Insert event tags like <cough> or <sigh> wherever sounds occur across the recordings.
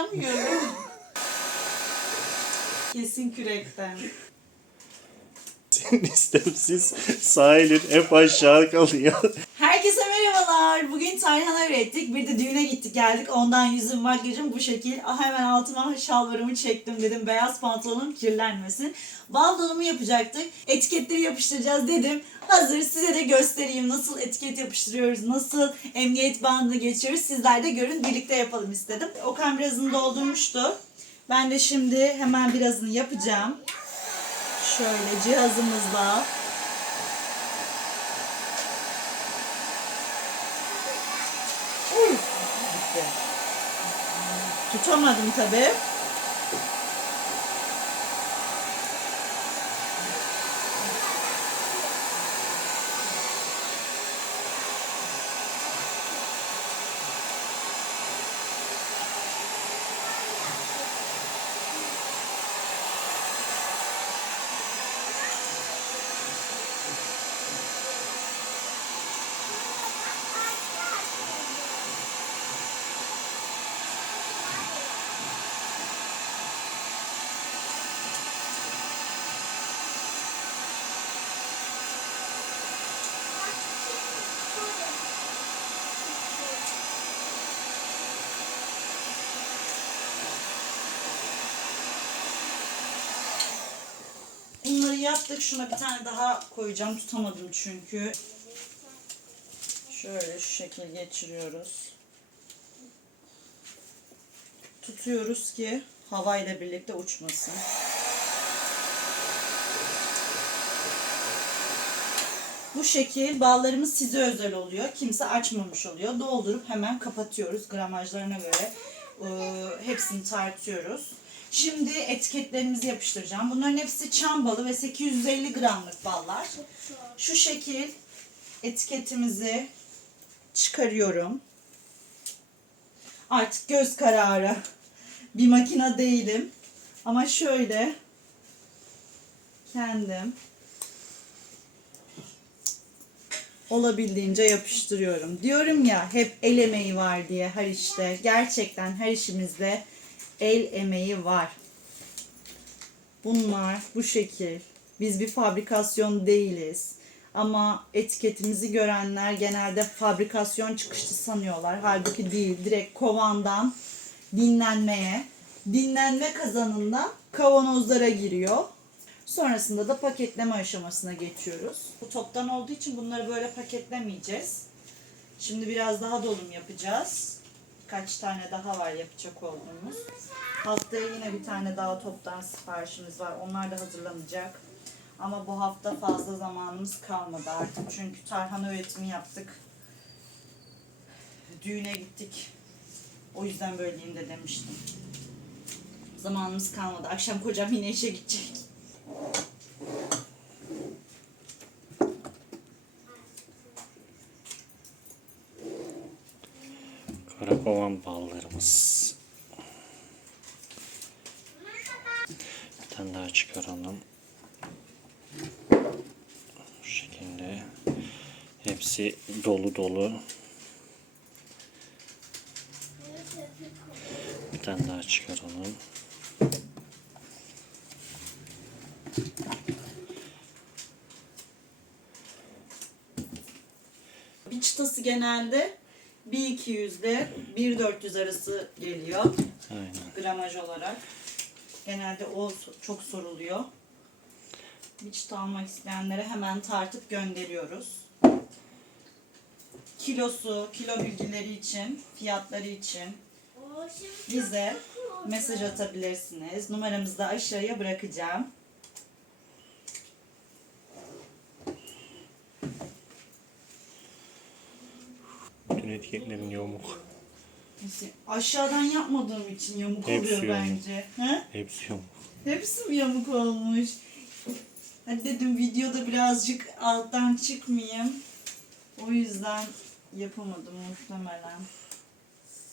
kaldıramıyorum. Kesin kürekten. Senin istemsiz sahilin hep aşağı kalıyor. Merhabalar. Bugün tarhana ürettik. Bir de düğüne gittik geldik. Ondan yüzüm makyajım bu şekil. Ah, Hemen altıma şalvarımı çektim dedim. Beyaz pantolonum kirlenmesin. Bal dolumu yapacaktık. Etiketleri yapıştıracağız dedim. Hazır size de göstereyim nasıl etiket yapıştırıyoruz, nasıl emniyet bandını geçiyoruz. Sizler de görün birlikte yapalım istedim. Okan birazını doldurmuştu. Ben de şimdi hemen birazını yapacağım. Şöyle cihazımızla Tutamadım tabi. Bunları yaptık. Şuna bir tane daha koyacağım. Tutamadım çünkü. Şöyle şu şekil geçiriyoruz. Tutuyoruz ki havayla birlikte uçmasın. Bu şekil ballarımız size özel oluyor. Kimse açmamış oluyor. Doldurup hemen kapatıyoruz gramajlarına göre. Ee, hepsini tartıyoruz. Şimdi etiketlerimizi yapıştıracağım. Bunların hepsi çam balı ve 850 gramlık ballar. Şu şekil etiketimizi çıkarıyorum. Artık göz kararı. Bir makine değilim. Ama şöyle kendim olabildiğince yapıştırıyorum. Diyorum ya hep el emeği var diye her işte. Gerçekten her işimizde el emeği var. Bunlar bu şekil. Biz bir fabrikasyon değiliz. Ama etiketimizi görenler genelde fabrikasyon çıkışlı sanıyorlar. Halbuki değil. Direkt kovandan dinlenmeye, dinlenme kazanından kavanozlara giriyor. Sonrasında da paketleme aşamasına geçiyoruz. Bu toptan olduğu için bunları böyle paketlemeyeceğiz. Şimdi biraz daha dolum yapacağız. Kaç tane daha var yapacak olduğumuz. Haftaya yine bir tane daha toptan siparişimiz var. Onlar da hazırlanacak. Ama bu hafta fazla zamanımız kalmadı artık. Çünkü tarhana üretimi yaptık. Düğüne gittik. O yüzden böyleyim de demiştim. Zamanımız kalmadı. Akşam kocam yine işe gidecek. Karakovan ballarımız. Bir tane daha çıkaralım. Bu şekilde. Hepsi dolu dolu. Bir tane daha çıkaralım. Bir çıtası genelde 1200 ile 1400 arası geliyor Aynen. gramaj olarak. Genelde o çok soruluyor. Bir çıta almak isteyenlere hemen tartıp gönderiyoruz. Kilosu, kilo bilgileri için, fiyatları için bize mesaj atabilirsiniz. Numaramızı da aşağıya bırakacağım. Bütün etiketlerin yamuk. Aşağıdan yapmadığım için yamuk Hepsi oluyor yamuk. bence. He? Hepsi yamuk. Hepsi mi yamuk olmuş? Hadi dedim videoda birazcık alttan çıkmayayım. O yüzden yapamadım muhtemelen.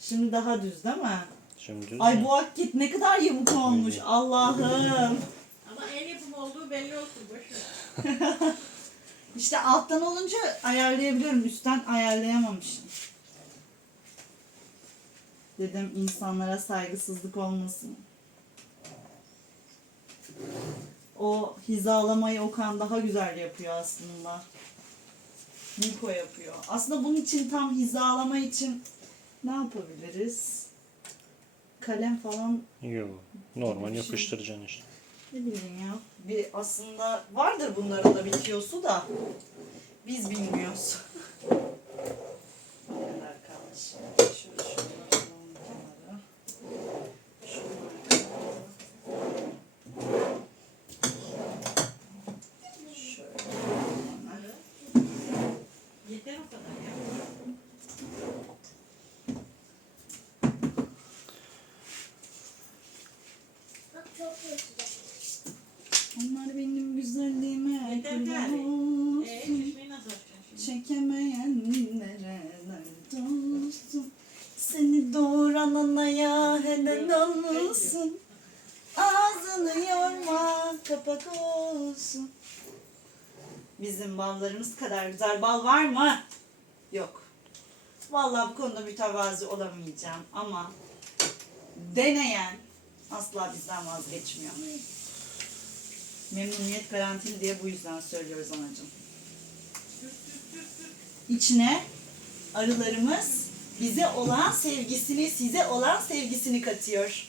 Şimdi daha düz değil mi? Şimdi Ay bu hakik ne kadar yamuk olmuş. Allah'ım. Ama el yapımı olduğu belli olsun boşver. <laughs> İşte alttan olunca ayarlayabiliyorum. Üstten ayarlayamamışım. Dedim insanlara saygısızlık olmasın. O hizalamayı Okan daha güzel yapıyor aslında. Niko yapıyor. Aslında bunun için tam hizalama için ne yapabiliriz? Kalem falan Yok. Normal yapıştıracaksın işte. Ne bileyim ya. Bir aslında vardır bunların da bitiyorsu da biz bilmiyoruz. <laughs> Ne kadar kalmış? Şöyle şunları alalım kenara. Şunları kenara. Şöyle hemen. Yeter o kadar ya. Bak çok güzel. Onlar benim güzelliğime Yeter kurban gari. Ee, olsun. çeşmeyi nasıl açacaksın şimdi? Çekemeyenlere dert olsun. Seni doğuran anaya helal olsun. Ağzını yorma kapak olsun. Bizim ballarımız kadar güzel bal var mı? Yok. Vallahi bu konuda mütevazi olamayacağım ama deneyen asla bizden vazgeçmiyor. Memnuniyet garantili diye bu yüzden söylüyoruz anacığım. İçine arılarımız bize olan sevgisini, size olan sevgisini katıyor.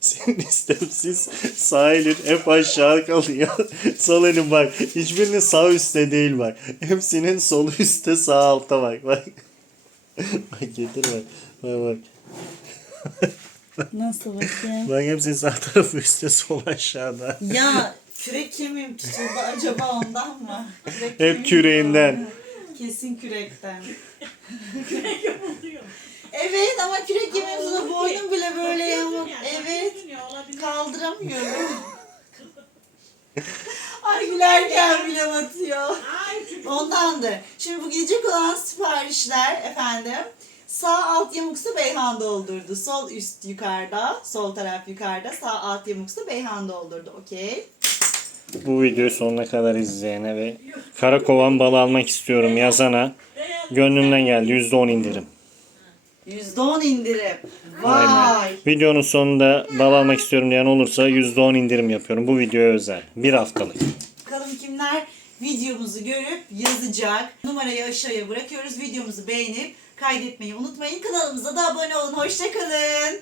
Senin istemsiz sağ elin hep aşağı kalıyor. Sol elin bak. Hiçbirinin sağ üstte değil bak. Hepsinin sol üstte sağ altta bak. Bak. bak getir bak. Bak bak. Nasıl bakayım? Bak hepsinin sağ tarafı üstte sol aşağıda. ya kürek kemiğim tutuldu acaba ondan mı? Kürek Hep küreğinden. Kesin kürekten. <laughs> Yapılıyor. Evet ama kürek kemiğim Kaldıramıyorum. Ay gülerken bile batıyor. Ondandır. Şimdi bu gelecek olan siparişler efendim sağ alt yamuksa Beyhan doldurdu. Sol üst yukarıda, sol taraf yukarıda, sağ alt yamuksa Beyhan doldurdu. Okey. Bu videoyu sonuna kadar izleyene ve karakovan balı almak istiyorum yazana gönlümden geldi %10 indirim. %10 indirim. Aynen. Vay. Videonun sonunda bal almak istiyorum diyen olursa %10 indirim yapıyorum. Bu videoya özel. Bir haftalık. Bakalım kimler videomuzu görüp yazacak. Numarayı aşağıya bırakıyoruz. Videomuzu beğenip kaydetmeyi unutmayın. Kanalımıza da abone olun. Hoşçakalın.